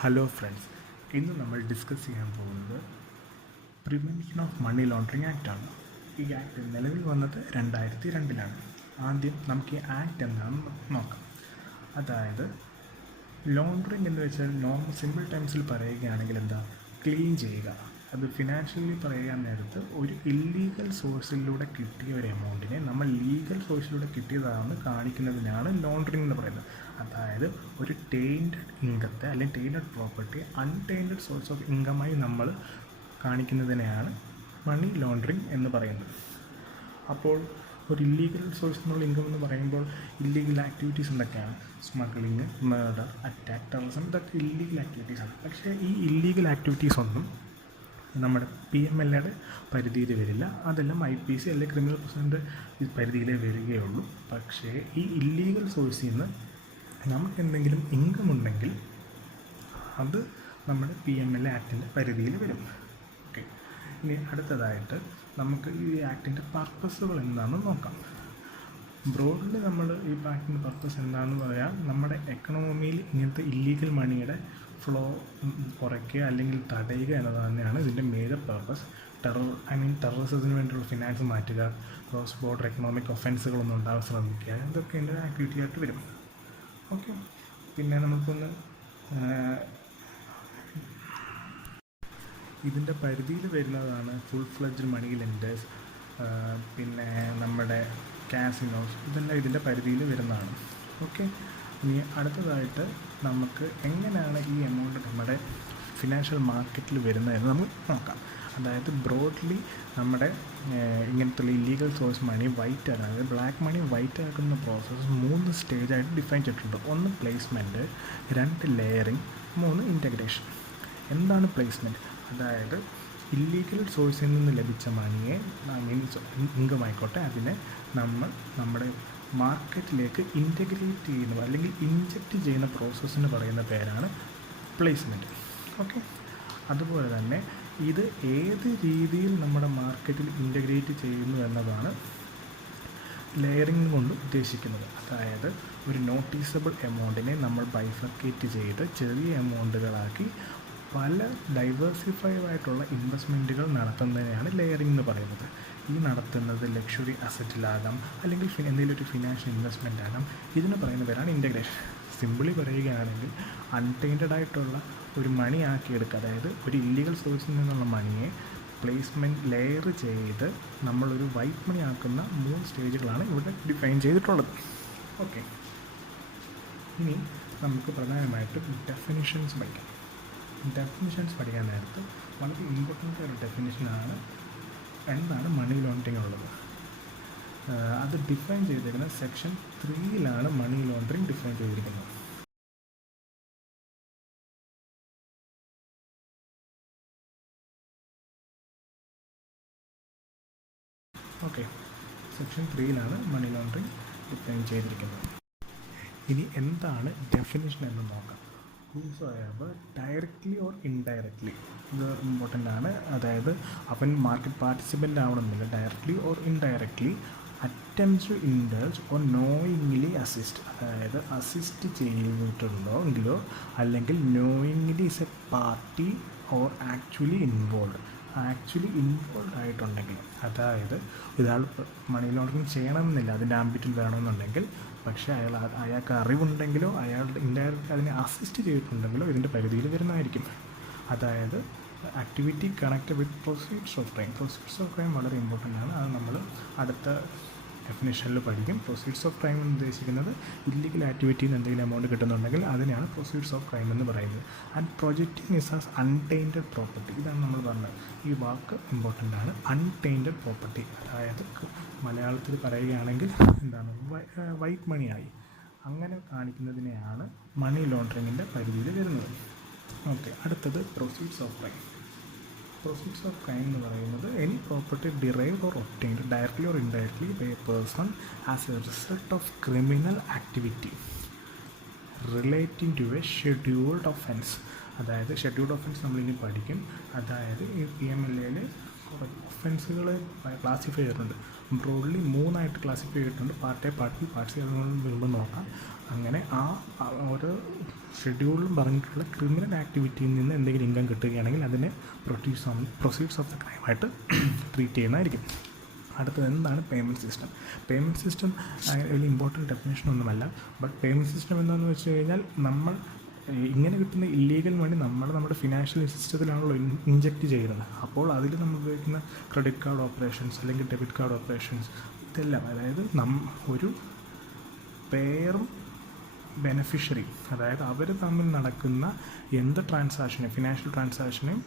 Hello friends, ഇന്ന് നമ്മൾ discuss ചെയ്യാൻ പോകുന്നത് പ്രിവെൻഷൻ ഓഫ് മണി ലോണ്ടറിങ് ആക്റ്റാണ്. ഈ ആക്ട് നിലവിൽ വന്നത് 2002-ലാണ്. ആദ്യം നമുക്ക് ഈ ആക്ട് എന്താണെന്ന് നോക്കാം. അതായത് ലോണ്ടറിങ് എന്ന് വെച്ചാൽ സിമ്പിൾ ടൈംസിൽ പറയുകയാണെങ്കിൽ എന്താ, ക്ലീൻ ചെയ്യുക. അത് ഫിനാൻഷ്യലി പറയാൻ നേരത്ത് ഒരു ഇല്ലീഗൽ സോഴ്സിലൂടെ കിട്ടിയ ഒരു എമൗണ്ടിനെ നമ്മൾ ലീഗൽ സോഴ്സിലൂടെ കിട്ടിയതാണെന്ന് കാണിക്കുന്നതിനാണ് ലോണ്ടറിങ് എന്ന് പറയുന്നത്. അതായത് ഒരു ടെയിൻറ്റഡ് ഇൻകത്തെ അല്ലെങ്കിൽ ടെയിൻറ്റഡ് പ്രോപ്പർട്ടി അൺടെയിൻറ്റഡ് സോഴ്സ് ഓഫ് ഇൻകമായി നമ്മൾ കാണിക്കുന്നതിനെയാണ് മണി ലോണ്ടറിങ് എന്ന് പറയുന്നത്. അപ്പോൾ ഒരു ഇല്ലീഗൽ സോഴ്സ് എന്നുള്ള ഇൻകം എന്ന് പറയുമ്പോൾ ഇല്ലീഗൽ ആക്ടിവിറ്റീസ് എന്തൊക്കെയാണ്? സ്മഗ്ലിങ്, മർഡർ, അറ്റാക്ക്, ടെററിസം, ഇതൊക്കെ ഇല്ലീഗൽ ആക്ടിവിറ്റീസാണ്. പക്ഷേ ഈ ഇല്ലീഗൽ ആക്ടിവിറ്റീസ് ഒന്നും നമ്മുടെ PMLA പരിധിയിൽ വരില്ല. അതെല്ലാം IPC അല്ലെങ്കിൽ ക്രിമിനൽ പ്രൊസീജിയർ പരിധിയിലേ വരികയുള്ളൂ. പക്ഷേ ഈ ഇല്ലീഗൽ സോഴ്സിൽ നിന്ന് നമുക്ക് എന്തെങ്കിലും ഇൻകം ഉണ്ടെങ്കിൽ അത് നമ്മുടെ PMLA ആക്ടിൻ്റെ പരിധിയിൽ വരും. ഓക്കെ, ഇനി അടുത്തതായിട്ട് നമുക്ക് ഈ ആക്ടിൻ്റെ പർപ്പസുകൾ എന്താണെന്ന് നോക്കാം. ബ്രോഡ്ലി നമ്മൾ ഈ ആക്ടിൻ്റെ പർപ്പസ് എന്താണെന്ന് പറയാം, നമ്മുടെ എക്കണോമിയിൽ ഇങ്ങനത്തെ ഇല്ലീഗൽ മണിയുടെ ഫ്ലോ കുറയ്ക്കുക അല്ലെങ്കിൽ തടയുക എന്നത് തന്നെയാണ് ഇതിൻ്റെ മേജർ പർപ്പസ്. ടെററിസത്തിന് വേണ്ടിയുള്ള ഫിനാൻസ് മാറ്റുക, ക്രോസ് ബോർഡർ എക്കണോമിക് ഒഫൻസുകളൊന്നും ഉണ്ടാകാൻ ശ്രമിക്കുക, ഇതൊക്കെ എൻ്റെ ആക്ടിവിറ്റി ആയിട്ട് വരും. ഓക്കെ, പിന്നെ നമുക്കൊന്ന് ഇതിൻ്റെ പരിധിയിൽ വരുന്നതാണ് ഫുൾ ഫ്ലെഡ്ജ് മണി ലെൻഡേഴ്സ്, പിന്നെ നമ്മുടെ കാസിനോസ്, ഇതെല്ലാം ഇതിൻ്റെ പരിധിയിൽ വരുന്നതാണ്. ഓക്കെ, ഇനി അടുത്തതായിട്ട് നമുക്ക് എങ്ങനെയാണ് ഈ എമൗണ്ട് നമ്മുടെ ഫിനാൻഷ്യൽ മാർക്കറ്റിൽ വരുന്നതെന്ന് നമുക്ക് നോക്കാം. അതായത് ബ്രോഡ്ലി നമ്മുടെ ഇങ്ങനത്തെ ഇല്ലീഗൽ സോഴ്സ് മണി വൈറ്റ് ആക്കാൻ, അതായത് ബ്ലാക്ക് മണി വൈറ്റ് ആക്കുന്ന പ്രോസസ്സ് 3 സ്റ്റേജായിട്ട് ഡിഫൈൻ ചെയ്തിട്ടുണ്ട്. 1 പ്ലേസ്മെൻറ്റ്, 2 ലെയറിങ്, 3 ഇൻറ്റഗ്രേഷൻ. എന്താണ് പ്ലേസ്മെൻറ്റ്? അതായത് ഇല്ലീഗൽ സോഴ്സിൽ നിന്ന് ലഭിച്ച മണിയെ, ഇൻകം ആയിക്കോട്ടെ, അതിനെ നമ്മൾ നമ്മുടെ മാർക്കറ്റിലേക്ക് ഇൻറ്റഗ്രേറ്റ് ചെയ്യുന്ന അല്ലെങ്കിൽ ഇൻജക്റ്റ് ചെയ്യുന്ന പ്രോസസ്സിന് പറയുന്ന പേരാണ് പ്ലേസ്മെൻറ്റ്. ഓക്കെ, അതുപോലെ തന്നെ ഇത് ഏത് രീതിയിൽ നമ്മുടെ മാർക്കറ്റിൽ ഇൻറ്റഗ്രേറ്റ് ചെയ്യുന്നു എന്നതാണ് ലെയറിങ് കൊണ്ട് ഉദ്ദേശിക്കുന്നത്. അതായത് ഒരു നോട്ടീസബിൾ എമൗണ്ടിനെ നമ്മൾ ബൈഫർക്കേറ്റ് ചെയ്ത് ചെറിയ എമൗണ്ടുകളാക്കി പല ഡൈവേഴ്സിഫൈഡ് ആയിട്ടുള്ള ഇൻവെസ്റ്റ്മെൻറ്റുകൾ നടത്തുന്നതിനെയാണ് ലെയറിംഗ് എന്ന് പറയുന്നത്. ഈ നടത്തുന്നത് ലക്ഷറി അസറ്റിലാകാം, അല്ലെങ്കിൽ എന്തെങ്കിലും ഒരു ഫിനാൻഷ്യൽ ഇൻവെസ്റ്റ്മെൻ്റ് ആകാം. ഇതിന് പറയുന്ന പേരാണ് ഇൻറ്റഗ്രേഷൻ. സിമ്പിളി പറയുകയാണെങ്കിൽ അൺടൈൻറ്റഡ് ആയിട്ടുള്ള ഒരു മണി ആക്കിയെടുക്കുക, അതായത് ഒരു ഇല്ലീഗൽ സോഴ്സിൽ നിന്നുള്ള മണിയെ പ്ലേസ്മെൻറ്റ് ലെയർ ചെയ്ത് നമ്മളൊരു വൈറ്റ് മണി ആക്കുന്ന 3 സ്റ്റേജുകളാണ് ഇവിടെ ഡിഫൈൻ ചെയ്തിട്ടുള്ളത്. ഓക്കെ, ഇനി നമുക്ക് പ്രധാനമായിട്ടും ഡെഫിനിഷൻസ് പഠിക്കാം. ഡെഫിനിഷൻസ് പഠിക്കാൻ നേരത്ത് വളരെ ഇമ്പോർട്ടൻ്റ് ഒരു ഡെഫിനിഷനാണ് എന്താണ് മണി ലോണ്ടറിങ് ഉള്ളത്. അത് ഡിഫൈൻ ചെയ്തിരിക്കുന്നത് സെക്ഷൻ 3-ലാണ് മണി ലോണ്ടറിങ് ഡിഫൈൻ ചെയ്തിരിക്കുന്നത്. ഓക്കെ, സെക്ഷൻ 3-ലാണ് മണി ലോണ്ടറിങ് ഡിഫൈൻ ചെയ്തിരിക്കുന്നത്. ഇനി എന്താണ് ഡെഫിനിഷൻ എന്ന് നോക്കാം. ഹൂസോഎവർ ഡയറക്റ്റ്ലി ഓർ ഇൻഡയറക്റ്റ്ലി, ഇത് ഇമ്പോർട്ടൻ്റ് ആണ്. അതായത് അവൻ മാർക്കറ്റ് പാർട്ടിസിപ്പൻ്റ് ആവണമെന്നില്ല. Directly or indirectly attempts to indulge or knowingly assist, അതായത് അസിസ്റ്റ് ചെയ്തിട്ടുണ്ടോ എങ്കിലോ അല്ലെങ്കിൽ knowingly is a party or actually involve ആയിട്ടുണ്ടെങ്കിൽ, അതായത് ഇയാൾ മണി ലോണ്ടറിങ് ചെയ്യണമെന്നില്ല, അതിൻ്റെ ആംബിറ്റിൽ വേണമെന്നുണ്ടെങ്കിൽ, പക്ഷേ അയാൾക്ക് അറിവുണ്ടെങ്കിലോ അയാളുടെ ഇൻഡയറക്റ്റ് അതിനെ അസിസ്റ്റ് ചെയ്തിട്ടുണ്ടെങ്കിലോ ഇതിൻ്റെ പരിധിയിൽ വരുന്നതായിരിക്കും. അതായത് activity connected with proceeds of crime. Proceeds of crime വളരെ ഇമ്പോർട്ടൻ്റ് ആണ്. അത് നമ്മൾ അടുത്ത ഡെഫിനിഷനിൽ പഠിക്കും. പ്രൊസീഡ്സ് ഓഫ് ക്രൈം എന്ന് ഉദ്ദേശിക്കുന്നത് ഇല്ലീഗൽ ആക്ടിവിറ്റിയിൽ നിന്ന് എന്തെങ്കിലും എമൗണ്ട് കിട്ടുന്നുണ്ടെങ്കിൽ അതിനെയാണ് പ്രൊസീഡ്സ് ഓഫ് ക്രൈം എന്ന് പറയുന്നത്. And projecting is as untainted property, ഇതാണ് നമ്മൾ പറഞ്ഞത്. ഈ വാക്ക് ഇമ്പോർട്ടൻ്റ് ആണ്. അൺടൈൻറ്റഡ് പ്രോപ്പർട്ടി, അതായത് മലയാളത്തിൽ പറയുകയാണെങ്കിൽ എന്താണ്, വൈറ്റ് മണിയായി അങ്ങനെ കാണിക്കുന്നതിനെയാണ് മണി ലോണ്ടറിങ്ങിൻ്റെ പരിധിയിൽ വരുന്നത്. ഓക്കെ, അടുത്തത് proceeds of crime. Proceeds of crime എന്ന് പറയുന്നത് any property derived or obtained directly or indirectly by a person as a result of criminal activity relating to a scheduled offence. അതായത് ഷെഡ്യൂൾഡ് ഒഫൻസ് നമ്മളിനി പഠിക്കും. അതായത് ഈ PMLA കുറേ ഒഫൻസുകൾ classify ചെയ്തിട്ടുണ്ട്. ബ്രോഡ്ലി 3 ക്ലാസിഫൈ ചെയ്തിട്ടുണ്ട്. Part A, part B, part C. അതുകൊണ്ട് വരുമ്പോൾ നോക്കാം. അങ്ങനെ ആ ഓരോ ഷെഡ്യൂളിലും പറഞ്ഞിട്ടുള്ള ക്രിമിനൽ ആക്ടിവിറ്റിയിൽ നിന്ന് എന്തെങ്കിലും ഇൻകം കിട്ടുകയാണെങ്കിൽ അതിനെ പ്രൊസീഡ്സ് ഓഫ് ദ ക്രൈമായിട്ട് ട്രീറ്റ് ചെയ്യുന്നതായിരിക്കും. അടുത്തത് എന്താണ് പേയ്മെൻറ്റ് സിസ്റ്റം? പേയ്മെൻറ്റ് സിസ്റ്റം വലിയ ഇമ്പോർട്ടൻറ്റ് ഡെഫിനേഷൻ ഒന്നുമല്ല. ബട്ട് പേയ്മെൻറ്റ് സിസ്റ്റം എന്താണെന്ന് വെച്ച് കഴിഞ്ഞാൽ നമ്മൾ ഇങ്ങനെ കിട്ടുന്ന ഇല്ലീഗൽ മണി നമ്മുടെ ഫിനാൻഷ്യൽ സിസ്റ്റത്തിലാണല്ലോ ഇൻജെക്റ്റ് ചെയ്യുന്നത്. അപ്പോൾ അതിൽ നമ്മൾ ഉപയോഗിക്കുന്ന ക്രെഡിറ്റ് കാർഡ് ഓപ്പറേഷൻസ് അല്ലെങ്കിൽ ഡെബിറ്റ് കാർഡ് ഓപ്പറേഷൻസ് ഇതെല്ലാം, അതായത് ഒരു പേറും ബെനഫിഷ്യറി, അതായത് അവർ തമ്മിൽ നടക്കുന്ന എന്ത് ട്രാൻസാക്ഷനും ഫിനാൻഷ്യൽ ട്രാൻസാക്ഷനും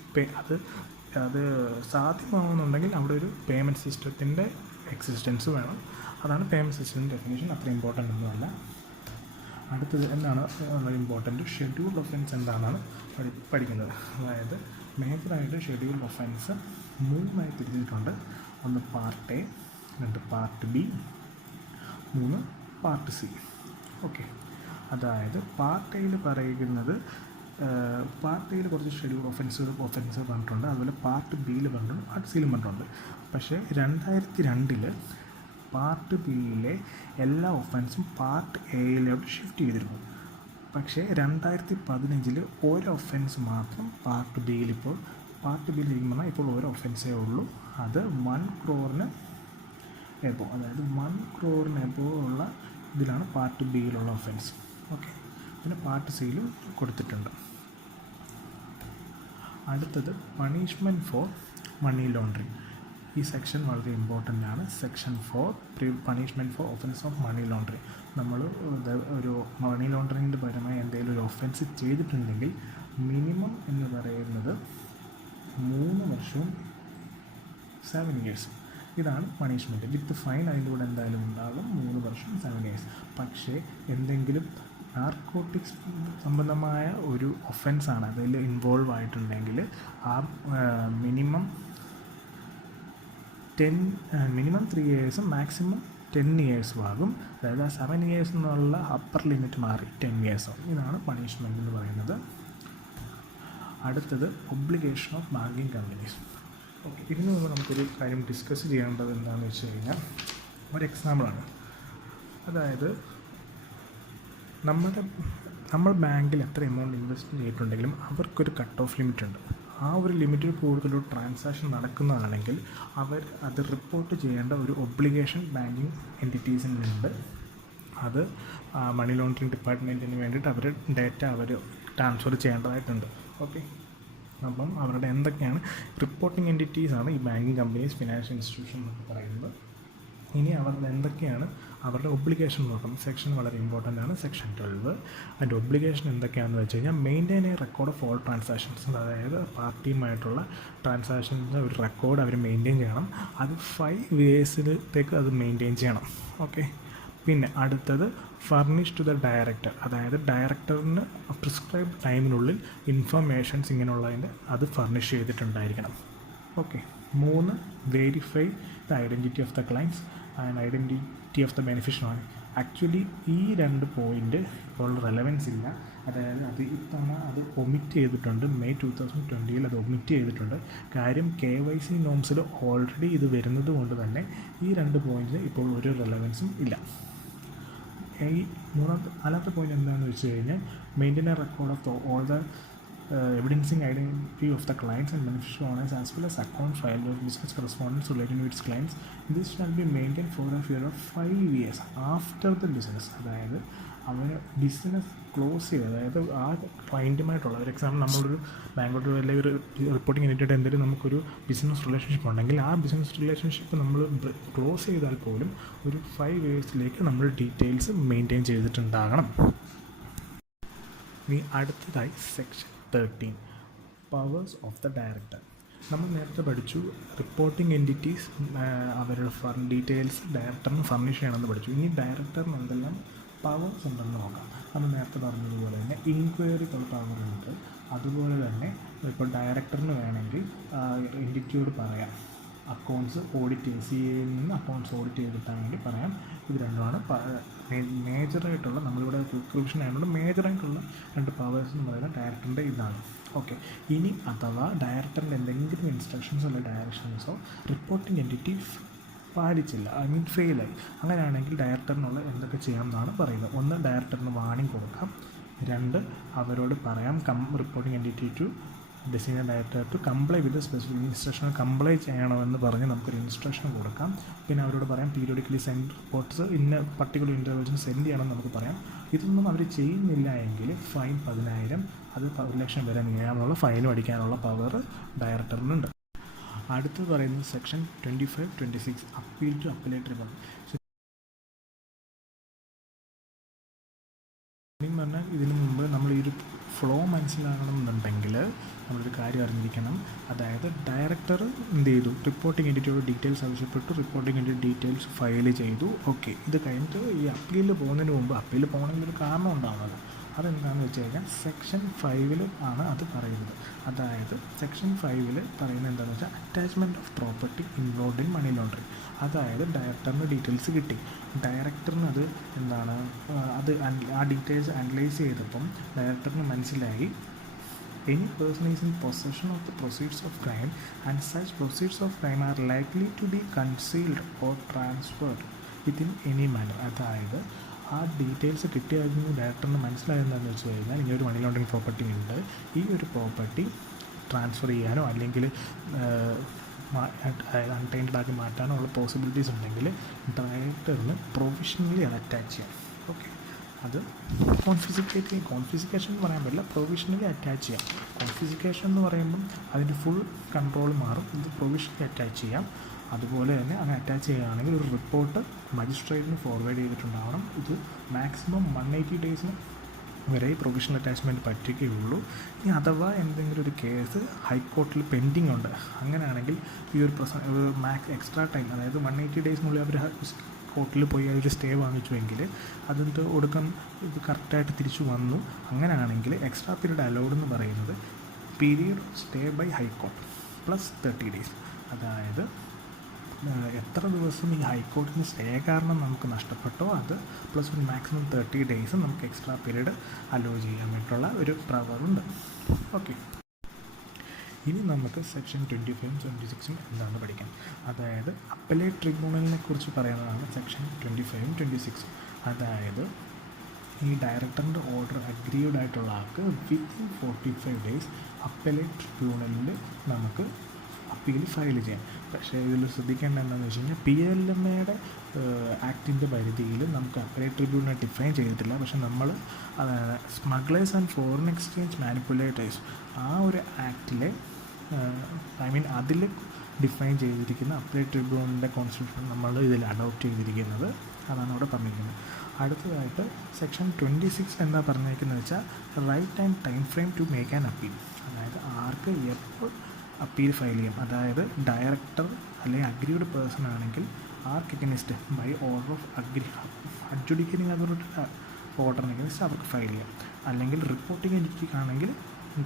അത് സാധ്യമാവുന്നുണ്ടെങ്കിൽ അവിടെ ഒരു പേയ്മെൻറ്റ് സിസ്റ്റത്തിൻ്റെ എക്സിസ്റ്റൻസ് വേണം. അതാണ് പേയ്മെൻറ്റ് സിസ്റ്റത്തിൻ്റെ ഡെഫിനേഷൻ. അത്ര ഇമ്പോർട്ടൻ്റ് ഒന്നുമല്ല. അടുത്തത് എന്താണ് വളരെ ഇമ്പോർട്ടൻറ്റ്, ഷെഡ്യൂൾഡ് ഒഫൻസ് എന്താണെന്നാണ് പഠിക്കുന്നത്. അതായത് മേജറായിട്ട് ഷെഡ്യൂൾഡ് ഒഫൻസ് 3 തിരിച്ചിട്ടുണ്ട്. ഒന്ന് part A, 2 part B, 3 part C. Okay, അതായത് പാർട്ട് എയിൽ പറയുന്നത് പാർട്ട് എയിൽ കുറച്ച് ഷെഡ്യൂൾ ഒഫൻസ് പറഞ്ഞിട്ടുണ്ട്. അതുപോലെ പാർട്ട് ബിയിൽ പറഞ്ഞിട്ടുണ്ട്, പാർട്ട് സിയിലും പറഞ്ഞിട്ടുണ്ട്. പക്ഷേ 2002 പാർട്ട് ബിയിലെ എല്ലാ ഒഫൻസും പാർട്ട് എയിലോട്ട് ഷിഫ്റ്റ് ചെയ്തിരുന്നു. പക്ഷേ 2015 ഒരു ഒഫൻസ് മാത്രം പാർട്ട് ബിയിൽ ഇരിക്കുമ്പോൾ ഇപ്പോൾ ഒരു ഒഫൻസേ ഉള്ളൂ. അത് 1 crore എബോ, അതായത് 1 crore എബോ ഉള്ള ഇതിലാണ് പാർട്ട് ബിയിലുള്ള ഒഫൻസ്. ഓക്കെ, പിന്നെ പാർട്ട് സിയിലും കൊടുത്തിട്ടുണ്ട്. അടുത്തത് പണിഷ്മെൻറ്റ് ഫോർ മണി ലോണ്ടറിങ്. ഈ സെക്ഷൻ വളരെ ഇമ്പോർട്ടൻ്റ് ആണ്. Section 4 punishment for offence of money laundering. നമ്മൾ ഒരു മണി ലോണ്ടറിങ്ങിൻ്റെ പരമായി എന്തെങ്കിലും ഒരു ഒഫൻസ് ചെയ്തിട്ടുണ്ടെങ്കിൽ മിനിമം എന്ന് പറയുന്നത് 3 വർഷവും 7 years. ഇതാണ് പണിഷ്മെൻറ്റ്. വിത്ത് ഫൈൻ അതിൻ്റെ കൂടെ എന്തായാലും ഉണ്ടാകും. 3 വർഷം 7 years. പക്ഷേ എന്തെങ്കിലും നാർക്കോട്ടിക്സ് സംബന്ധമായ ഒരു ഒഫൻസാണ് അതിൽ ഇൻവോൾവ് ആയിട്ടുണ്ടെങ്കിൽ ആ മിനിമം 3 years മാക്സിമം 10 years ആകും. അതായത് ആ 7 years എന്നുള്ള അപ്പർ ലിമിറ്റ് മാറി 10 years ആകും. ഇതാണ് പണിഷ്മെൻ്റ് എന്ന് പറയുന്നത്. അടുത്തത് obligation of banking companies. Okay, ഇതിന് മുമ്പ് നമുക്കൊരു കാര്യം ഡിസ്കസ് ചെയ്യേണ്ടത് എന്താണെന്ന് വെച്ച് കഴിഞ്ഞാൽ ഒരു എക്സാമ്പിളാണ്. അതായത് നമ്മൾ ബാങ്കിൽ എത്ര എമൗണ്ട് ഇൻവെസ്റ്റ് ചെയ്തിട്ടുണ്ടെങ്കിലും അവർക്കൊരു കട്ട് ഓഫ് ലിമിറ്റ് ഉണ്ട്. ആ ഒരു ലിമിറ്റിൽ കൂടുതലൊരു ട്രാൻസാക്ഷൻ നടക്കുന്നതാണെങ്കിൽ അവർ അത് റിപ്പോർട്ട് ചെയ്യേണ്ട ഒരു ഒബ്ലിഗേഷൻ ബാങ്കിങ് എൻറ്റിറ്റീസിനുണ്ട്. അത് മണി ലോണ്ടറിങ് ഡിപ്പാർട്ട്മെൻറ്റിന് വേണ്ടിയിട്ട് അവർ ഡേറ്റ ട്രാൻസ്ഫർ ചെയ്യേണ്ടതായിട്ടുണ്ട്. ഓക്കെ, അപ്പം അവരുടെ എന്തൊക്കെയാണ് റിപ്പോർട്ടിംഗ് എൻറ്റിറ്റീസാണ് ഈ ബാങ്കിങ് കമ്പനീസ്, ഫിനാൻഷ്യൽ ഇൻസ്റ്റിറ്റ്യൂഷൻ എന്നൊക്കെ പറയുന്നത്. ഇനി അവരുടെ എന്തൊക്കെയാണ് അവരുടെ ഒബ്ലിഗേഷൻ നോക്കാം. സെക്ഷൻ വളരെ ഇമ്പോർട്ടൻ്റ് ആണ്, സെക്ഷൻ 12. അതിൻ്റെ ഒബ്ലിഗേഷൻ എന്തൊക്കെയാണെന്ന് വെച്ച് കഴിഞ്ഞാൽ maintain A record of all transactions. അതായത് പാർട്ടിയുമായിട്ടുള്ള ട്രാൻസാക്ഷൻസിൻ്റെ ഒരു റെക്കോർഡ് അവർ മെയിൻറ്റെയിൻ ചെയ്യണം. അത് 5 yearsത്തേക്ക് അത് മെയിൻറ്റെയിൻ ചെയ്യണം. ഓക്കെ, പിന്നെ അടുത്തത് ഫർണിഷ് ടു ദ ഡയറക്ടർ. അതായത് ഡയറക്ടറിന് പ്രിസ്ക്രൈബ് ടൈമിനുള്ളിൽ ഇൻഫർമേഷൻസ് ഇങ്ങനെയുള്ളതിൻ്റെ അത് ഫർണിഷ് ചെയ്തിട്ടുണ്ടായിരിക്കണം. Okay, 3 verify the identity of the clients and identity of the beneficiary. Actually ഈ 2 പോയിൻ്റ് ഇപ്പോൾ റെലവൻസ് ഇല്ല. അതായത് അത് ഇത്തവണ അത് ഒമിറ്റ് ചെയ്തിട്ടുണ്ട്. May 2020 അത് ഒമിറ്റ് ചെയ്തിട്ടുണ്ട്. കാര്യം KYC നോംസിൽ ഓൾറെഡി ഇത് വരുന്നത് കൊണ്ട് തന്നെ ഈ 2 പോയിൻറ്റിന് ഇപ്പോൾ ഒരു റെലവൻസും ഇല്ല. ഈ 4ാമത്തെ പോയിൻ്റ് എന്താണെന്ന് വെച്ച് കഴിഞ്ഞാൽ maintain A record of all the evidencing identity of the clients and beneficial owners as well as account filed or business correspondence relating to its clients. This shall be maintained for a period of 5 years after the business. അതായത് അവർ business close ചെയ്ത്, അതായത് ആ ക്ലയൻറ്റുമായിട്ടുള്ള ഒരു example നമ്മളൊരു ബാങ്കോട്ട് അല്ലെങ്കിൽ ഒരു reporting എൻറ്റിറ്റിയായിട്ട് എന്തെങ്കിലും നമുക്കൊരു ബിസിനസ് റിലേഷൻഷിപ്പ് ഉണ്ടെങ്കിൽ ആ ബിസിനസ് റിലേഷൻഷിപ്പ് നമ്മൾ ക്ലോസ് ചെയ്താൽ പോലും ഒരു 5 yearsലേക്ക് നമ്മൾ ഡീറ്റെയിൽസ് മെയിൻറ്റെയിൻ ചെയ്തിട്ടുണ്ടാകണം. ഇനി അടുത്തതായി section 13 powers of the director. നമ്മൾ നേരത്തെ പഠിച്ചു റിപ്പോർട്ടിംഗ് എൻറ്റിറ്റീസ് അവരുടെ ഡീറ്റെയിൽസ് ഡയറക്ടറിന് ഫർണിഷ് ചെയ്യണമെന്ന് പഠിച്ചു. ഇനി ഡയറക്ടറിന് എന്തെല്ലാം പവേഴ്സ് ഉണ്ടെന്ന് നോക്കാം. നമ്മൾ നേരത്തെ പറഞ്ഞതുപോലെ തന്നെ ഇൻക്വയറിക്കുള്ള പവറുണ്ട്. അതുപോലെ തന്നെ ഇപ്പോൾ ഡയറക്ടറിന് വേണമെങ്കിൽ എൻറ്റിറ്റിയോട് പറയാം അക്കൗണ്ട്സ് ഓഡിറ്റ് CAയിൽ നിന്ന് അക്കൗണ്ട്സ് ഓഡിറ്റ് ചെയ്തിട്ടാൻ വേണ്ടി പറയാം. ഇത് രണ്ടുമാണ് മേജറായിട്ടുള്ള, നമ്മളിവിടെ പ്രിസ്ക്രിപ്ഷൻ ആയതുകൊണ്ട് മേജറായിട്ടുള്ള 2 പവേഴ്സ് എന്ന് പറയുന്നത് ഡയറക്ടറിൻ്റെ ഇതാണ്. ഓക്കെ, ഇനി അഥവാ ഡയറക്ടറിൻ്റെ എന്തെങ്കിലും ഇൻസ്ട്രക്ഷൻസോ അല്ലെങ്കിൽ ഡയറക്ഷൻസോ റിപ്പോർട്ടിംഗ് എൻറ്റിറ്റി പാലിച്ചില്ല, ഐ മീൻ ഫെയിലായി. അങ്ങനെയാണെങ്കിൽ ഡയറക്ടറിനുള്ള എന്തൊക്കെ ചെയ്യാമെന്നാണ് പറയുന്നത്. ഒന്ന്, ഡയറക്ടറിന് വാണിംഗ് കൊടുക്കാം. രണ്ട്, അവരോട് പറയാം reporting entity to designated director to comply with specific instruction comply ചെയ്യണമെന്ന് പറഞ്ഞ് നമുക്കൊരു ഇൻസ്ട്രക്ഷൻ കൊടുക്കാം. പിന്നെ അവരോട് പറയാം പീരിയോഡിക്കലി സെൻഡ് റിപ്പോർട്ട്സ് ഇന്ന പർട്ടിക്കുലർ ഇൻ്റർവെൽസിന് സെൻഡ് ചെയ്യണമെന്ന് നമുക്ക് പറയാം. ഇതൊന്നും അവർ ചെയ്യുന്നില്ല എങ്കിൽ ഫൈൻ 10,000, അത് 1,00,000 വരെ നീങ്ങാനുള്ള ഫൈനും അടിക്കാനുള്ള പവർ ഡയറക്ടറിനുണ്ട്. അടുത്ത് പറയുന്നത് section 25-26 appeal to appellate tribunal. ശരിക്കും പറഞ്ഞാൽ ഇതിനു മുമ്പ് നമ്മൾ ഈ ഒരു ഫ്ലോ മനസ്സിലാകണമെന്നുണ്ടെങ്കിൽ നമ്മളൊരു കാര്യം അറിഞ്ഞിരിക്കണം. അതായത് ഡയറക്ടർ എന്ത് ചെയ്തു, റിപ്പോർട്ടിംഗ് എൻറ്റിറ്റിയോട് ഡീറ്റെയിൽസ് ആവശ്യപ്പെട്ടു, റിപ്പോർട്ടിംഗ് എൻറ്റിറ്റി ഡീറ്റെയിൽസ് ഫയൽ ചെയ്തു. ഓക്കെ, ഇത് കഴിഞ്ഞിട്ട് ഈ അപ്പീൽ പോകുന്നതിന് മുമ്പ് അപ്പീൽ പോകണമെങ്കിൽ ഒരു കാരണം ഉണ്ടാവുമല്ലോ. അതെന്താണെന്ന് വെച്ച് കഴിഞ്ഞാൽ സെക്ഷൻ 5 ആണ് അത് പറയുന്നത്. അതായത് സെക്ഷൻ 5 പറയുന്നത് എന്താണെന്ന് വെച്ചാൽ attachment of property involved in money laundering. അതായത് ഡയറക്ടറിന് ഡീറ്റെയിൽസ് കിട്ടി, ഡയറക്ടറിന് അത് എന്താണ് ആ ഡീറ്റെയിൽസ് അനലൈസ് ചെയ്തപ്പം ഡയറക്ടറിന് മനസ്സിലായി any person is in possession of the proceeds of crime and such proceeds of crime are likely to be concealed or transferred within any manner. അതായത് ആ ഡീറ്റെയിൽസ് കിട്ടിയായിരുന്നു ഡയറക്ടറിന് മനസ്സിലായതെന്ന് വെച്ച് കഴിഞ്ഞാൽ ഇങ്ങനൊരു മണി ലോണ്ടറിങ് പ്രോപ്പർട്ടി ഉണ്ട്, ഈ ഒരു പ്രോപ്പർട്ടി ട്രാൻസ്ഫർ ചെയ്യാനോ അല്ലെങ്കിൽ അൺടൈൻഡ് ആക്കി മാറ്റാനോ ഉള്ള പോസിബിലിറ്റീസ് ഉണ്ടെങ്കിൽ ഡയറക്ടറിന് പ്രൊവിഷണലി അത് അറ്റാച്ച് ചെയ്യാം. ഓക്കെ, അത് കോൺഫിസിക്കേഷൻ എന്ന് പറയാൻ പറ്റില്ല, പ്രൊവിഷണലി അറ്റാച്ച് ചെയ്യാം. കോൺഫിസിക്കേഷൻ എന്ന് പറയുമ്പം അതിൻ്റെ ഫുൾ കൺട്രോൾ മാറും, ഇത് പ്രൊവിഷണലി അറ്റാച്ച് ചെയ്യാം. അതുപോലെ തന്നെ അങ്ങനെ അറ്റാച്ച് ചെയ്യുകയാണെങ്കിൽ ഒരു റിപ്പോർട്ട് മജിസ്ട്രേറ്റിന് ഫോർവേഡ് ചെയ്തിട്ടുണ്ടാവണം. ഇത് മാക്സിമം 180 ഡേയ്സിന് വരെ പ്രൊവിഷണൽ അറ്റാച്ച്മെൻറ്റ് പറ്റുകയുള്ളൂ. ഇനി അഥവാ എന്തെങ്കിലും ഒരു കേസ് ഹൈക്കോർട്ടിൽ പെൻഡിങ് ഉണ്ട്, അങ്ങനെയാണെങ്കിൽ ഈ ഒരു എക്സ്ട്രാ ടൈം, അതായത് 180 ഡേയ്സിനുള്ളിൽ അവർ കോർട്ടിൽ പോയി ഒരു സ്റ്റേ വാങ്ങിച്ചുവെങ്കിൽ അതിൻ്റെ ഒടുക്കം ഇത് കറക്റ്റായിട്ട് തിരിച്ചു വന്നു, അങ്ങനെയാണെങ്കിൽ എക്സ്ട്രാ പീരീഡ് അലൗഡ് എന്ന് പറയുന്നത് period stay by high court plus 30 days. അതായത് എത്ര ദിവസം ഈ ഹൈക്കോർട്ടിന് സ്റ്റേ കാരണം നമുക്ക് നഷ്ടപ്പെട്ടോ അത് പ്ലസ് ഒരു മാക്സിമം 30 ഡേയ്സ് നമുക്ക് എക്സ്ട്രാ പീരീഡ് അലോ ചെയ്യാൻ വേണ്ടിയിട്ടുള്ള ഒരു പവറുണ്ട്. ഓക്കെ, ഇനി നമുക്ക് സെക്ഷൻ 25-26 എന്താണ് പഠിക്കാം. അതായത് അപ്പലേറ്റ് ട്രിബ്യൂണലിനെ കുറിച്ച് പറയുന്നതാണ് സെക്ഷൻ 25-26. അതായത് ഈ ഡയറക്ടറിൻ്റെ ഓർഡർ അഗ്രീഡ് ആയിട്ടുള്ള ആൾക്ക് വിത്തിൻ 45 ഡേയ്സ് അപ്പലേറ്റ് ട്രിബ്യൂണലിൽ നമുക്ക് അപ്പീൽ ഫയൽ ചെയ്യാം. പക്ഷേ ഇതിൽ ശ്രദ്ധിക്കേണ്ട എന്താണെന്ന് വെച്ച് കഴിഞ്ഞാൽ PLMA ആക്ടിൻ്റെ പരിധിയിൽ നമുക്ക് അപ്പലേറ്റ് ട്രിബ്യൂണൽ ഡിഫൈൻ ചെയ്തിട്ടില്ല. പക്ഷേ നമ്മൾ smugglers and foreign exchange manipulators ആ ഒരു ആക്ടിലെ അതിൽ ഡിഫൈൻ ചെയ്തിരിക്കുന്ന അപ്പലേറ്റ് ട്രിബ്യൂണലിൻ്റെ കോൺസ്റ്റിറ്റ്യൂഷൻ നമ്മൾ ഇതിൽ അഡോപ്റ്റ് ചെയ്തിരിക്കുന്നത്, അതാണ് അവിടെ പറഞ്ഞിരിക്കുന്നത്. അടുത്തതായിട്ട് സെക്ഷൻ 26 എന്താ പറഞ്ഞിരിക്കുന്നത് വെച്ചാൽ right and time frame to make an appeal. അതായത് ആർക്ക് എപ്പോൾ അപ്പീൽ ഫയൽ ചെയ്യും, അതായത് ഡയറക്ടർ അല്ലെങ്കിൽ അഗ്രീഡ് പേഴ്സൺ ആണെങ്കിൽ ആർക്ക് against by order of adjudicating authority ഓർഡറിന് എഗനിസ്റ്റ് അവർക്ക് ഫയൽ ചെയ്യാം. അല്ലെങ്കിൽ റിപ്പോർട്ടിംഗ് എൻറ്റിറ്റിക്കാണെങ്കിൽ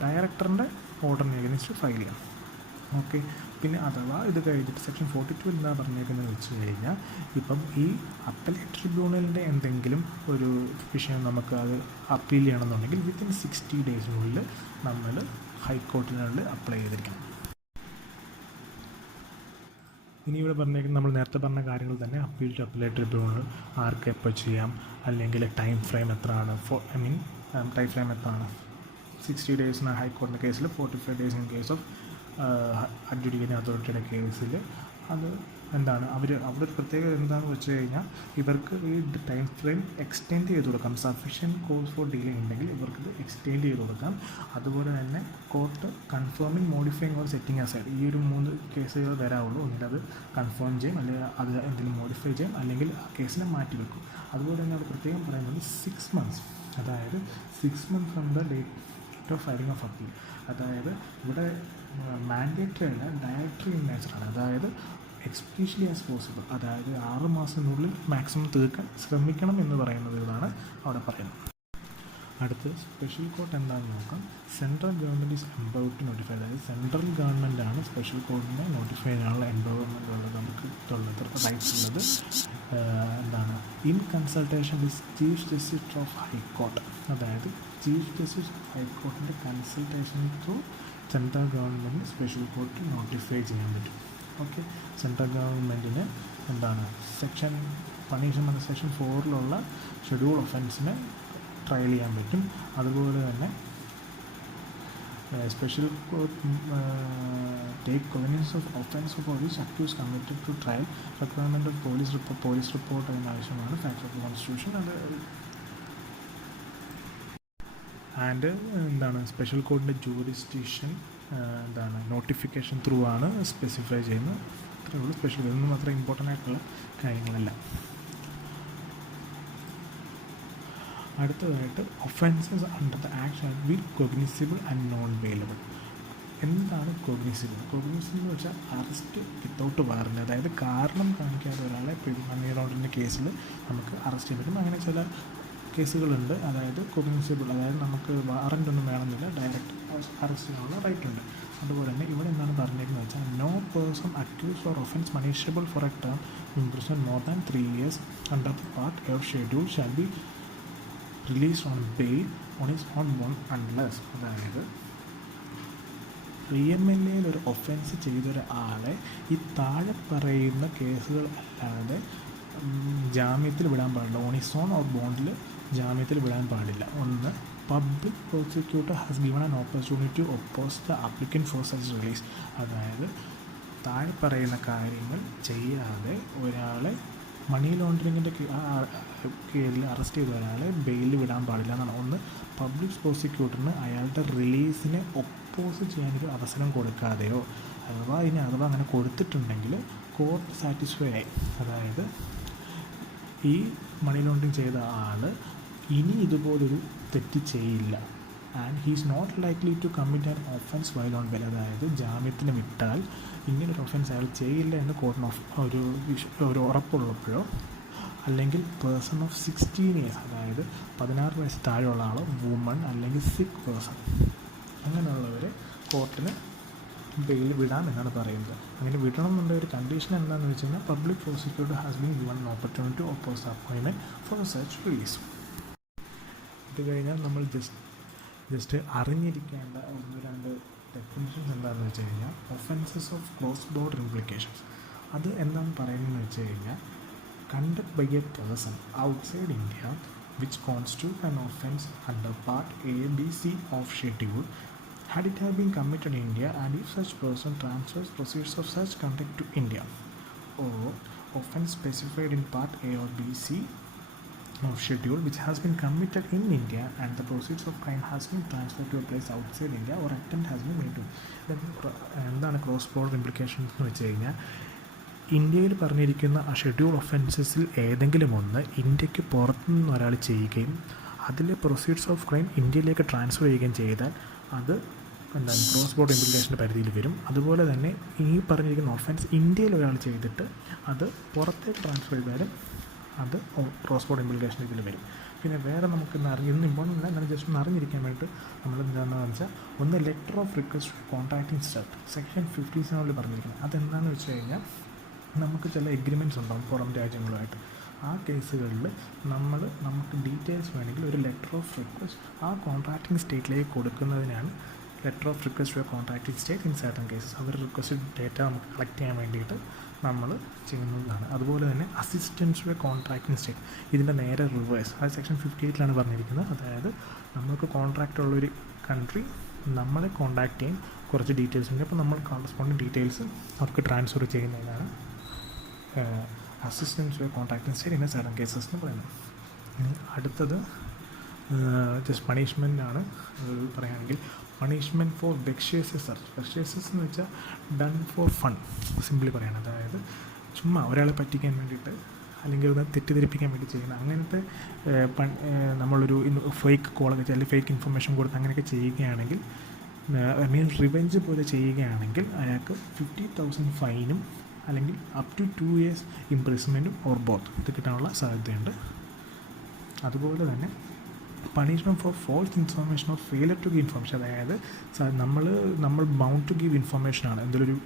ഡയറക്ടറിൻ്റെ ഓർഡറിന് എഗനിസ്റ്റ് ഫയൽ ചെയ്യാം. ഓക്കെ, പിന്നെ അഥവാ ഇത് കഴിഞ്ഞിട്ട് സെക്ഷൻ 42 എന്താ പറഞ്ഞേക്കുന്നത് വെച്ച് കഴിഞ്ഞാൽ ഇപ്പം ഈ അപ്പലേറ്റ് ട്രിബ്യൂണലിൻ്റെ എന്തെങ്കിലും ഒരു വിഷയം നമുക്ക് അത് അപ്പീൽ ചെയ്യണമെന്നുണ്ടെങ്കിൽ വിത്തിൻ 60 ഡേയ്സിനുള്ളിൽ നമ്മൾ ഹൈക്കോർട്ടിനുള്ളിൽ അപ്ലൈ ചെയ്തിരിക്കണം. ഇനി ഇവിടെ പറഞ്ഞേക്കുന്നത് നമ്മൾ നേരത്തെ പറഞ്ഞ കാര്യങ്ങൾ തന്നെ. അപ്പീൽ ടു അപ്പലേറ്റ് ട്രിബ്യൂണൽ ആർക്ക് എപ്പോൾ ചെയ്യാം, അല്ലെങ്കിൽ ടൈം ഫ്രെയിം എത്രയാണ്, ടൈം ഫ്രെയിം എത്രയാണ്. 60 ഡേയ്സിന് ഹൈക്കോടതിൻ്റെ കേസിൽ, 45 days in case of adjudicating അതോറിറ്റിയുടെ കേസിൽ. അത് എന്താണ് അവിടെ ഒരു പ്രത്യേകത എന്താണെന്ന് വെച്ച് കഴിഞ്ഞാൽ ഇവർക്ക് ഈ ടൈം ഫ്രെയിം എക്സ്റ്റെൻഡ് ചെയ്ത് കൊടുക്കാം. സഫിഷ്യൻറ്റ് കോസ് ഫോർ ഡിലേ ഉണ്ടെങ്കിൽ ഇവർക്കിത് എക്സ്റ്റെൻഡ് ചെയ്ത് കൊടുക്കാം. അതുപോലെ തന്നെ court confirming, modifying or setting aside, ഈ ഒരു 3 കേസുകൾ വരാവുള്ളൂ. ഒന്നിൽ അത് കൺഫേം ചെയ്യും, അല്ലെങ്കിൽ അത് എന്തെങ്കിലും മോഡിഫൈ ചെയ്യും, അല്ലെങ്കിൽ ആ കേസിനെ മാറ്റി വെക്കും. അതുപോലെ തന്നെ അവിടെ പ്രത്യേകം പറയുന്നത് 6 months, അതായത് 6 months from the date of filing of appeal. അതായത് ഇവിടെ മാൻഡേറ്ററി അല്ല, ഡയറക്ടറി ഇൻ നേച്ചറാണ്. അതായത് എക്സ്പീഷ്യലി ആസ് പോസിബിൾ, അതായത് 6 മാസത്തിനുള്ളിൽ മാക്സിമം തീർക്കാൻ ശ്രമിക്കണം എന്ന് പറയുന്നത് ഇതാണ് അവിടെ പറയുന്നത്. അടുത്ത് സ്പെഷ്യൽ കോർട്ട് എന്താണെന്ന് നോക്കാം. Central government is empowered to notify, അതായത് സെൻട്രൽ ഗവൺമെൻറ്റാണ് സ്പെഷ്യൽ കോർട്ടിനെ നോട്ടിഫൈ ചെയ്യാനുള്ള എംപവർമെൻ്റ് ഉള്ളത്, നമുക്ക് റൈറ്റ്സ് ഉള്ളത്. എന്താണ് in consultation with chief justice of high court, അതായത് ചീഫ് ജസ്റ്റിസ് ഓഫ് ഹൈക്കോർട്ടിൻ്റെ കൺസൾട്ടേഷൻ ത്രൂ സെൻട്രൽ ഗവൺമെൻറ്റിന് സ്പെഷ്യൽ കോർട്ട് നോട്ടിഫൈ ചെയ്യാൻ പറ്റും. ഓക്കെ, സെൻട്രൽ ഗവൺമെൻറ്റിന് എന്താണ് പണിഷ്മെൻറ്റ് സെക്ഷൻ 4 ഷെഡ്യൂൾ ഒഫൻസിന് ട്രയൽ ചെയ്യാൻ പറ്റും. അതുപോലെ തന്നെ special court take cognizance of offence for which accuse committed to trial requirement of police report അതിന് ആവശ്യമാണ് ഫാക്ട് ഓഫ് കോൺസ്റ്റിറ്റ്യൂഷൻ. അത് ആൻഡ് എന്താണ് സ്പെഷ്യൽ കോർട്ടിൻ്റെ ജൂറിസ്ഡിക്ഷൻ നോട്ടിഫിക്കേഷൻ ത്രൂ ആണ് സ്പെസിഫൈ ചെയ്യുന്നത്. അത്രയേ ഉള്ളൂ സ്പെഷ്യൽ. ഇതൊന്നും അത്ര ഇമ്പോർട്ടൻ്റ് ആയിട്ടുള്ള കാര്യങ്ങളല്ല. അടുത്തതായിട്ട് offences under the act shall be cognisable and non bailable. എന്താണ് കോഗ്നിസിബിൾ എന്ന് വെച്ചാൽ അറസ്റ്റ് വിത്തൗട്ട് വാറൻറ്റ്, അതായത് കാരണം കാണിക്കാതെ ഒരാളെ മണി ലോണ്ടറിൻ്റെ കേസിൽ നമുക്ക് അറസ്റ്റ് ചെയ്യാൻ പറ്റും. അങ്ങനെ ചില കേസുകളുണ്ട്. അതായത് കോഗ്നിസിബിൾ, അതായത് നമുക്ക് വാറൻ്റ് ഒന്നും വേണമെന്നില്ല, ഡയറക്റ്റ് അറസ്റ്റ് ചെയ്യാനുള്ള റൈറ്റ് ഉണ്ട്. അതുപോലെ തന്നെ ഇവിടെ എന്താണ് പറഞ്ഞിരിക്കുന്നത് വെച്ചാൽ no person accuse or offence punishable for a term imprison more than 3 years under part A schedule shall be released on bail on his own bond unless. അതായത് PMLA ഒരു ഒഫൻസ് ചെയ്തൊരാളെ ഈ താഴെ പറയുന്ന കേസുകൾ അല്ലാതെ ജാമ്യത്തിൽ വിടാൻ പാടില്ല. ഓൺ ഹിസ് ഓൺ ഓർ ബോണ്ടിൽ ജാമ്യത്തിൽ വിടാൻ പാടില്ല. ഒന്ന്, public prosecutor has given an opportunity to oppose the applicant for such release. അതായത് താഴെ പറയുന്ന കാര്യങ്ങൾ ചെയ്യാതെ ഒരാളെ മണി ലോണ്ടറിങ്ങിൻ്റെ കീഴിൽ അറസ്റ്റ് ചെയ്ത ഒരാളെ ബെയിലിൽ വിടാൻ പാടില്ല എന്നാണ്. ഒന്ന്, പബ്ലിക് പ്രോസിക്യൂട്ടറിന് അയാളുടെ റിലീസിനെ ഒപ്പോസ് ചെയ്യാനൊരു അവസരം കൊടുക്കാതെയോ, അഥവാ അങ്ങനെ കൊടുത്തിട്ടുണ്ടെങ്കിൽ കോർട്ട് സാറ്റിസ്ഫൈ ആയി, അതായത് ഈ മണി ലോണ്ടറിങ് ചെയ്ത ആൾ ഇനി ഇതുപോലൊരു തെറ്റ് ചെയ്യില്ല, and he's not likely to commit an offence while on bail. അതായത് ജാമ്യത്തിന് വിട്ടാൽ ഇങ്ങനൊരു ഒഫൻസ് അയാൾ ചെയ്യില്ല എന്ന് കോർട്ടിന് ഒരു ഉറപ്പുള്ളപ്പോഴോ, അല്ലെങ്കിൽ പേഴ്സൺ ഓഫ് 16 years, അതായത് 16 വയസ്സ് താഴെയുള്ള ആൾ, വുമൺ അല്ലെങ്കിൽ സിക്ക് പേഴ്സൺ, അങ്ങനെയുള്ളവരെ കോർട്ടിന് ബെയിൽ വിടാം എന്നാണ് പറയുന്നത്. അങ്ങനെ വിടണം എന്നുള്ള ഒരു കണ്ടീഷൻ എന്താണെന്ന് വെച്ച് കഴിഞ്ഞാൽ public prosecutor has been given an opportunity to oppose appointment for such release. ഇത് കഴിഞ്ഞാൽ നമ്മൾ ജസ്റ്റ് അറിഞ്ഞിരിക്കേണ്ട 1-2 ഡെഫിനിഷൻസ് എന്താണെന്ന് വെച്ച് കഴിഞ്ഞാൽ offences of cross border implications. അത് എന്താണ് പറയുന്നതെന്ന് വെച്ച് കഴിഞ്ഞാൽ conduct by a person outside India which constitute an offence under Part A, B, C of Schedule had it have been committed in India, and if such person transfers proceeds of such conduct to India, or offence specified in Part A or B, C of Schedule which has been committed in India and the proceeds of crime has been transferred to a place outside India or attempt has been made to. എന്താണ് cross border implications എന്ന് വെച്ച് കഴിഞ്ഞാൽ ഇന്ത്യയിൽ പറഞ്ഞിരിക്കുന്ന ആ schedule ഒഫൻസസിൽ ഏതെങ്കിലും ഒന്ന് ഇന്ത്യക്ക് പുറത്തുനിന്ന് ഒരാൾ ചെയ്യുകയും അതിലെ പ്രൊസീഡ്സ് ഓഫ് ക്രൈം ഇന്ത്യയിലേക്ക് ട്രാൻസ്ഫർ ചെയ്യുകയും ചെയ്താൽ അത് ക്രോസ് ബോർഡർ ഇംപ്ലിക്കേഷൻ്റെ പരിധിയിൽ വരും. അതുപോലെ തന്നെ ഈ പറഞ്ഞിരിക്കുന്ന ഒഫൻസ് ഇന്ത്യയിൽ ഒരാൾ ചെയ്തിട്ട് അത് പുറത്തേക്ക് ട്രാൻസ്ഫർ ചെയ്താലും അത് ക്രോസ് ബോർഡർ ഇംപ്ലിക്കേഷൻ ഇതിൽ വരും. പിന്നെ വേറെ നമുക്ക് ഇന്ന് ഇമ്പോർട്ടൻ്റ് അല്ല, എന്നാൽ ജസ്റ്റ് ഒന്ന് അറിഞ്ഞിരിക്കാൻ വേണ്ടിയിട്ട് നമ്മൾ എന്താണെന്ന് വെച്ചാൽ ഒന്ന് letter of request contracting state section 57 പറഞ്ഞിരിക്കുന്നത്. അതെന്താണെന്ന് വെച്ച് കഴിഞ്ഞാൽ നമുക്ക് ചില എഗ്രിമെൻറ്റ്സ് ഉണ്ടാകും പുറം രാജ്യങ്ങളുമായിട്ട്. ആ കേസുകളിൽ നമുക്ക് ഡീറ്റെയിൽസ് വേണമെങ്കിൽ ഒരു ലെറ്റർ ഓഫ് റിക്വസ്റ്റ് ആ കോൺട്രാക്റ്റിംഗ് സ്റ്റേറ്റിലേക്ക് കൊടുക്കുന്നതിനാണ് letter of request to contracting state. In certain cases അവർ റിക്വസ്റ്റ് ഡേറ്റ നമുക്ക് കളക്ട് ചെയ്യാൻ വേണ്ടിയിട്ട് നമ്മൾ ചെയ്യുന്നതാണ്. അതുപോലെ തന്നെ അസിസ്റ്റൻസ് ടു കോൺട്രാക്റ്റിംഗ് സ്റ്റേറ്റ്, ഇതിൻ്റെ നേരെ റിവേഴ്സ്, അത് സെക്ഷൻ 58 പറഞ്ഞിരിക്കുന്നത്. അതായത് നമുക്ക് കോൺട്രാക്റ്റ് ഉള്ളൊരു കൺട്രി നമ്മളെ കോൺടാക്ട് ചെയ്യും, കുറച്ച് ഡീറ്റെയിൽസ് ഉണ്ട്, അപ്പോൾ നമ്മൾ കറസ്പോണ്ടിങ് ഡീറ്റെയിൽസ് അവർക്ക് ട്രാൻസ്ഫർ ചെയ്യുന്നതിനാണ് assistance to contracting state in certain cases എന്ന് പറയുന്നത്. ഇനി അടുത്തത് ജസ്റ്റ് പണിഷ്മെൻ്റാണ് പറയുകയാണെങ്കിൽ punishment for vexatious search. Vexatious എന്ന് വെച്ചാൽ ഡൺ ഫോർ ഫൺ, സിംപ്ലി പറയണം. അതായത് ചുമ്മാ ഒരാളെ പറ്റിക്കാൻ വേണ്ടിയിട്ട് അല്ലെങ്കിൽ ഒന്ന് തെറ്റിദ്ധരിപ്പിക്കാൻ വേണ്ടി ചെയ്യുന്ന അങ്ങനത്തെ നമ്മളൊരു ഫേക്ക് കോളൊക്കെ അല്ലെങ്കിൽ ഫേക്ക് ഇൻഫർമേഷൻ കൊടുത്ത് അങ്ങനെയൊക്കെ ചെയ്യുകയാണെങ്കിൽ, മീൻസ് റിവെഞ്ച് പോലെ ചെയ്യുകയാണെങ്കിൽ അയാൾക്ക് 50,000 ഫൈനും അല്ലെങ്കിൽ അപ് ടു 2 years ഇംപ്രിസൺമെൻറ്റും ഓർ ബോത്ത് ഇത് കിട്ടാനുള്ള സാധ്യതയുണ്ട്. അതുപോലെ തന്നെ punishment for false information or failure to give information. അതായത് നമ്മൾ ബൗണ്ട് ടു ഗിവ് ഇൻഫർമേഷനാണ്, എന്തെങ്കിലും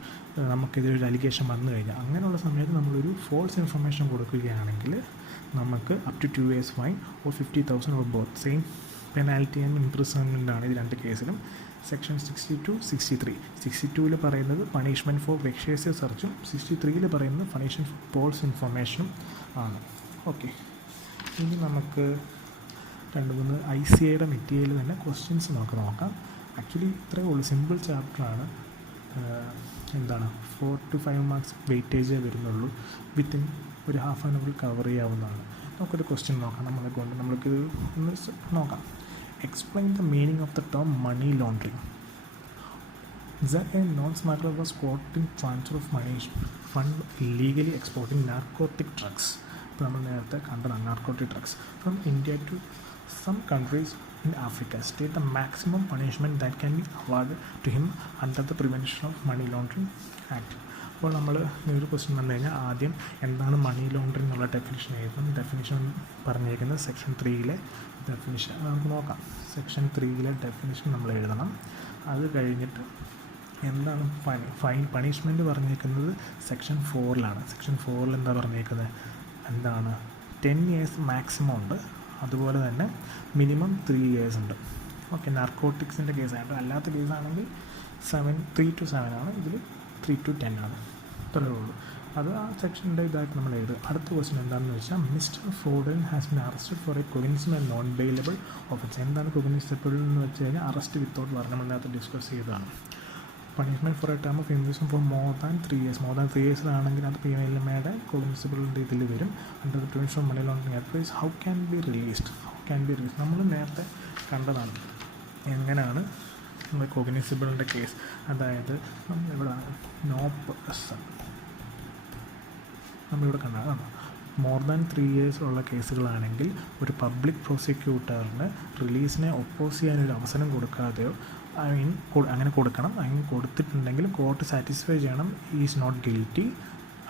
നമുക്കിതൊരു അലിഗേഷൻ വന്നു കഴിഞ്ഞാൽ അങ്ങനെയുള്ള സമയത്ത് നമ്മളൊരു ഫോൾസ് ഇൻഫർമേഷൻ കൊടുക്കുകയാണെങ്കിൽ നമുക്ക് up to 2 years fine or 50,000 or both same penalty and imprisonment ആണ് ഇത് രണ്ട് കേസിലും. സെക്ഷൻ 62, 62 പറയുന്നത് പണിഷ്മെൻറ്റ് ഫോർ വെക്ഷ്യേഴ്സ് സെർച്ചും 63 പറയുന്നത് പണിഷ്മെൻറ്റ് ഫോർ ഫോൾസ് ഇൻഫർമേഷനും ആണ്. ഓക്കെ, ഇനി നമുക്ക് 2-3 ICAയുടെ മെറ്റീരിയൽ തന്നെ ക്വസ്റ്റ്യൻസ് നമുക്ക് നോക്കാം. ആക്ച്വലി ഇത്രയേ ഉള്ളൂ, സിമ്പിൾ ചാപ്റ്ററാണ്. 4 to 5 മാർക്സ് വെയിറ്റേജേ വരുന്നുള്ളൂ. വിത്തിൻ ഒരു ഹാഫ് ആൻ അവറിൽ കവർ ചെയ്യാവുന്നതാണ്. നമുക്കൊരു ക്വസ്റ്റ്യൻ നോക്കാം, നമ്മൾക്ക് ഒന്ന് നോക്കാം. Explain the meaning of the term money laundering. A non-smuggler was caught in transfer of money fund illegally exporting narcotic drugs. ഇപ്പോൾ നമ്മൾ നേരത്തെ കണ്ടതാണ് narcotic drugs from India to some countries in Africa. State the maximum punishment that can be awarded to him under the Prevention of Money Laundering Act. അപ്പോൾ നമ്മൾ ഒരു question വന്നു കഴിഞ്ഞാൽ ആദ്യം എന്താണ് മണി ലോണ്ടറിങ് എന്നുള്ള ഡെഫിനിഷൻ എഴുതും. ഡെഫിനിഷൻ പറഞ്ഞേക്കുന്നത് സെക്ഷൻ 3 ഡെഫിനിഷൻ നമുക്ക് നോക്കാം. സെക്ഷൻ 3 ഡെഫിനിഷൻ നമ്മൾ എഴുതണം. അത് കഴിഞ്ഞിട്ട് എന്താണ് ഫൈൻ പണിഷ്മെൻറ്റ് പറഞ്ഞേക്കുന്നത് സെക്ഷൻ 4 സെക്ഷൻ 4 എന്താ പറഞ്ഞേക്കുന്നത്, എന്താണ് 10 years മാക്സിമം ഉണ്ട്, അതുപോലെ തന്നെ മിനിമം 3 years ഉണ്ട്. ഓക്കെ, നാർക്കോട്ടിക്സിൻ്റെ കേസായിട്ട്. അല്ലാത്ത കേസാണെങ്കിൽ 3 to 7 ആണ്, ഇതിൽ 3 to 10 ആണ്. ഇത്രയേ ഉള്ളൂ. അത് ആ സെക്ഷൻ്റെ ഇതായിട്ട് നമ്മൾ എഴുതും. അടുത്ത ക്വസ്റ്റ്യൻ എന്താണെന്ന് വെച്ചാൽ Mister Fordan has been arrested for a cognizable and non bailable offence. എന്താണ് കൊഗ്നിസബിൾ എന്ന് വെച്ച് കഴിഞ്ഞാൽ അറസ്റ്റ് വിത്തൗട്ട് വാറണ്ട്, നമ്മളിനകത്ത് ഡിസ്കസ് ചെയ്തതാണ്. Punishment for a term of imprisonment for more than 3 years. More than 3 years ആണെങ്കിൽ അത് PMLA കോഗ്നിസബിളിൻ്റെ ഇതിൽ വരും. Under the prevention of money laundering advise how can be released. നമ്മൾ നേരത്തെ കണ്ടതാണ് എങ്ങനെയാണ് നമ്മൾ കോഗ്നിസബിളിൻ്റെ കേസ്. അതായത് നമ്മളിവിടെ നമ്മളിവിടെ കണ്ടതാണ് മോർ ദാൻ 3 years ഉള്ള കേസുകളാണെങ്കിൽ ഒരു പബ്ലിക് പ്രോസിക്യൂട്ടറിന് റിലീസിനെ ഒപ്പോസ് ചെയ്യാനൊരു അവസരം കൊടുക്കാതെയോ അങ്ങനെ കൊടുക്കണം. അങ്ങനെ കൊടുത്തിട്ടുണ്ടെങ്കിൽ കോർട്ട് സാറ്റിസ്ഫൈ ചെയ്യണം is not guilty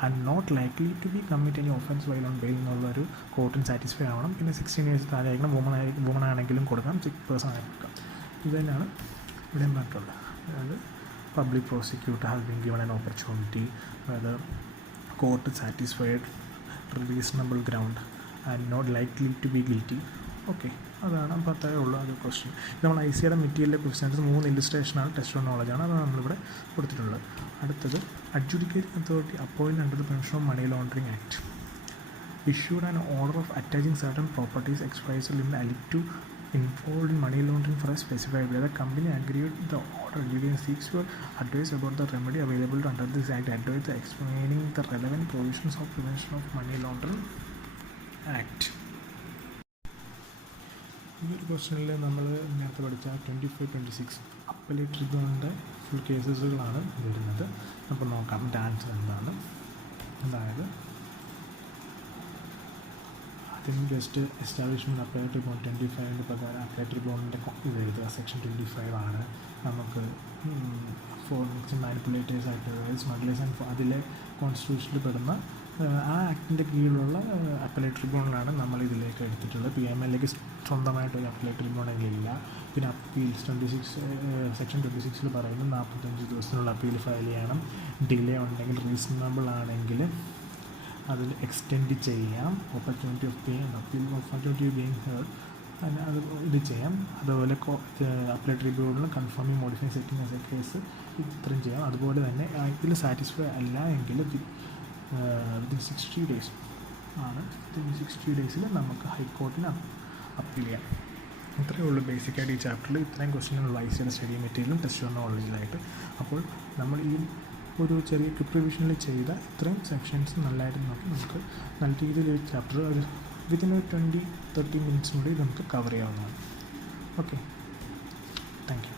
and not likely to be commit any offence while on bail എന്നുള്ളൊരു കോർട്ടിന് സാറ്റിസ്ഫൈ ആവണം. പിന്നെ 16 years താഴെ ആയിരിക്കണം. വുമൺ ആണെങ്കിലും കൊടുക്കാം, 6 person കൊടുക്കാം. ഇത് തന്നെയാണ് ഇവിടെയും പറഞ്ഞിട്ടുള്ളത്. അതായത് public prosecutor has been given an opportunity അതായത് court satisfied reasonable ground and not likely to be guilty. Okay, അതാണ് അപ്പോൾ അത്രയേ ഉള്ളൂ ഒരു ക്വസ്റ്റ്യൻ. നമ്മൾ ICAയുടെ മെറ്റീരിയലിലെ ക്വസ്റ്റ്യൻസ് 3 ഇല്ലുസ്ട്രേഷനാണ്, ടെസ്റ്റ് ഓൺ നോളജാണ്, അതാണ് നമ്മളിവിടെ കൊടുത്തിട്ടുള്ളത്. അടുത്തത് adjudicating authority appoint under the prevention of money laundering act issued an order of attaching certain properties expressed in the aliquot involved in money laundering for a specified period. The company agreed the order. You seeks your advice about the remedy available under this act. Advice explaining the relevant provisions of Prevention of Money Laundering Act. ഈ ഒരു ക്വസ്റ്റ്യനിൽ നമ്മൾ നേരത്തെ പഠിച്ച 25, 26 appellate ട്രിബ്യൂണലിൻ്റെ full കേസസുകളാണ് വരുന്നത്. അപ്പോൾ നോക്കാം answer എന്താണ്. അതായത് ജസ്റ്റ് എസ്റ്റാബ്ലിഷ്മെൻറ്റ് അപ്പലേറ്റ് ട്രിബ്യൂണൽ 25 പ്രകാരം അപ്പലേറ്റ് ട്രിബ്യൂണലിൻ്റെ ഇത് എഴുതുക. സെക്ഷൻ 25 ആണ്. നമുക്ക് ഫോർ മാനിപ്പുലേറ്റേഴ്സ് ആയിട്ട് അതായത് സ്മഗ്ലേഴ്സ് ആൻഡ് അതിലെ കോൺസ്റ്റിറ്റ്യൂഷനിൽ പെടുന്ന ആ ആക്ടിൻ്റെ കീഴിലുള്ള അപ്പലേറ്റ് ട്രിബ്യൂണലാണ് നമ്മൾ ഇതിലേക്ക് എടുത്തിട്ടുള്ളത്. PMLAക്ക് സ്വന്തമായിട്ടൊരു അപ്പലേറ്റ് ട്രിബ്യൂണലില്ല. പിന്നെ അപ്പീൽസ് 26 സെക്ഷൻ 26 പറയുന്നത് 45 ദിവസത്തിനുള്ള അപ്പീൽ ഫയൽ ചെയ്യണം. ഡിലേ ഉണ്ടെങ്കിൽ റീസണബിൾ ആണെങ്കിൽ അതിൽ എക്സ്റ്റെൻഡ് ചെയ്യാം. Opportunity of paying appeal opportunity being heard അത് ഇത് ചെയ്യാം. അതുപോലെ അപ്പലേറ്റ് ട്രിബ്യൂണലിൽ confirming modifying setting as a case ഇത്രയും ചെയ്യാം. അതുപോലെ തന്നെ ഇതിൽ സാറ്റിസ്ഫൈ അല്ല എങ്കിൽ വിത്തിൻ 60 days ആണ്. വിത്തിൻ 60 days നമുക്ക് ഹൈക്കോർട്ടിന് അപ്പീൽ ചെയ്യാം. ഇത്രയേ ഉള്ളൂ ബേസിക്കായിട്ട് ഈ ചാപ്റ്ററിൽ. ഇത്രയും ക്വസ്റ്റ്യനുള്ള ICAയുടെ സ്റ്റഡി മെറ്റീരിയലും ടെസ്റ്റ് ഓൺ നോളജിലായിട്ട്. അപ്പോൾ നമ്മൾ ഈ ഒരു ചെറിയ ക്വിക്ക് റിവിഷനിൽ ചെയ്ത ഇത്രയും സെക്ഷൻസ് നല്ലതായിട്ട് നോക്കി നമുക്ക് നല്ല രീതിയിൽ ഒരു ചാപ്റ്റർ അത് വിത്തിൻ 20-30 മിനിറ്റ്സിനുള്ളിൽ നമുക്ക് കവർ ചെയ്യാവുന്നതാണ്. Okay, thank you.